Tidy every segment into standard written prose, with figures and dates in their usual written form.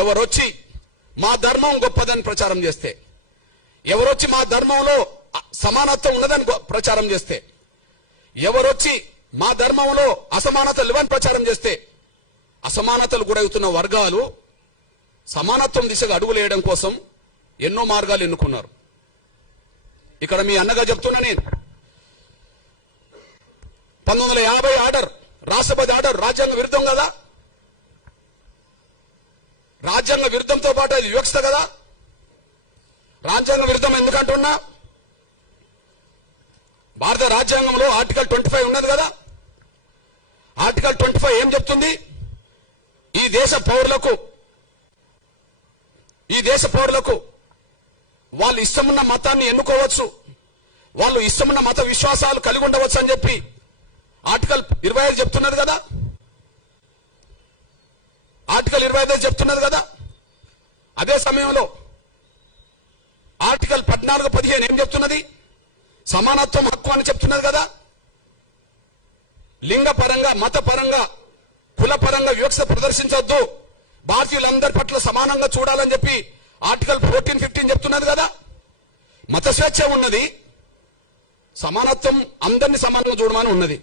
ఎవరొచ్చి మా ధర్మం గొప్పదని ప్రచారం చేస్తే, ఎవరొచ్చి మా ధర్మంలో సమానత్వం ఉన్నదని ప్రచారం చేస్తే, ఎవరొచ్చి మా ధర్మంలో అసమానతలు లేవని ప్రచారం చేస్తే, అసమానతలు గురవుతున్న వర్గాలు సమానత్వం దిశగా అడుగులేయడం కోసం ఎన్నో మార్గాలు ఎన్నుకున్నారు. ఇక్కడ మీ అన్నగా చెప్తున్నా నేను, 1950 ఆర్డర్, రాష్ట్రపతి ఆర్డర్ రాజ్యాంగ విరుద్ధం కదా, రాజ్యాంగ విరుద్ధంతో పాటు అది వివక్షత కదా. రాజ్యాంగ విరుద్ధం ఎందుకంటున్నా, భారత రాజ్యాంగంలో ఆర్టికల్ 25 ఉన్నది కదా. ఆర్టికల్ 25 ఏం చెప్తుంది? ఈ దేశ పౌరులకు వాళ్ళు ఇష్టమున్న మతాన్ని ఎన్నుకోవచ్చు, వాళ్ళు ఇష్టమున్న మత విశ్వాసాలు కలిగి ఉండవచ్చు అని చెప్పి ఆర్టికల్ 25 చెప్తున్నది కదా. ఆర్టికల్ 25 చెప్తున్నది కదా. అదే సమయంలో ఆర్టికల్ 14, 15 ఏం చెప్తున్నది? సమానత్వం హక్కు అని చెప్తున్నది కదా. లింగపరంగా, మతపరంగా, కులపరంగా వివక్ష ప్రదర్శించొద్దు, భారతీయులందరి పట్ల సమానంగా చూడాలని చెప్పి ఆర్టికల్ 14, 15 చెప్తున్నది కదా. మత స్వేచ్ఛ ఉన్నది, సమానత్వం అందరినీ సమానంగా చూడమని ఉన్నది.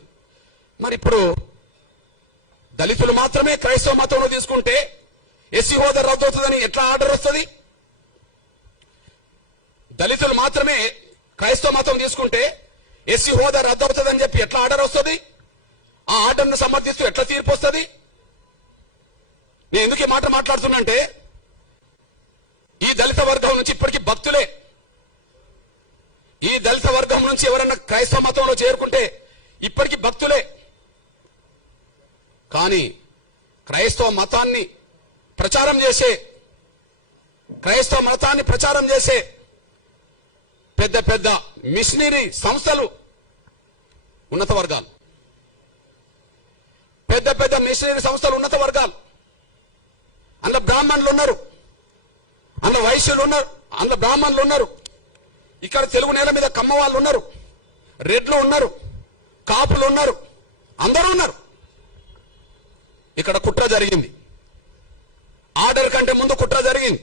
మరి ఇప్పుడు దళితులు మాత్రమే క్రైస్తవ మతంలో తీసుకుంటే ఎస్సీ హోదా రద్దు అవుతుందని ఎట్లా ఆర్డర్ వస్తుంది? దళితులు మాత్రమే క్రైస్తవ మతం తీసుకుంటే ఎస్సీ హోదా రద్దు అవుతుందని చెప్పి ఎట్లా ఆర్డర్ వస్తుంది? ఆ ఆర్డర్ను సమర్థిస్తూ ఎట్లా తీర్పు వస్తుంది? నేను ఎందుకు ఈ మాట మాట్లాడుతున్నంటే, ఈ దళిత వర్గం నుంచి ఇప్పటికీ భక్తులే, ఈ దళిత వర్గం నుంచి ఎవరన్నా క్రైస్తవ మతంలో చేరుకుంటే ఇప్పటికీ భక్తులే. కానీ క్రైస్తవ మతాన్ని ప్రచారం చేసే పెద్ద పెద్ద మిషనరీ సంస్థలు ఉన్నత వర్గాలు, పెద్ద పెద్ద మిషనరీ సంస్థలు ఉన్నత వర్గాలు. అందులో బ్రాహ్మణులు ఉన్నారు, అందులో వైశ్యులు ఉన్నారు, అందులో బ్రాహ్మణులు ఉన్నారు. ఇక్కడ తెలుగు నేల మీద కమ్మ వాళ్ళు ఉన్నారు, రెడ్లు ఉన్నారు, కాపులు ఉన్నారు, అందరూ ఉన్నారు. ఇక్కడ కుట్ర జరిగింది, ఆర్డర్ కంటే ముందు కుట్ర జరిగింది.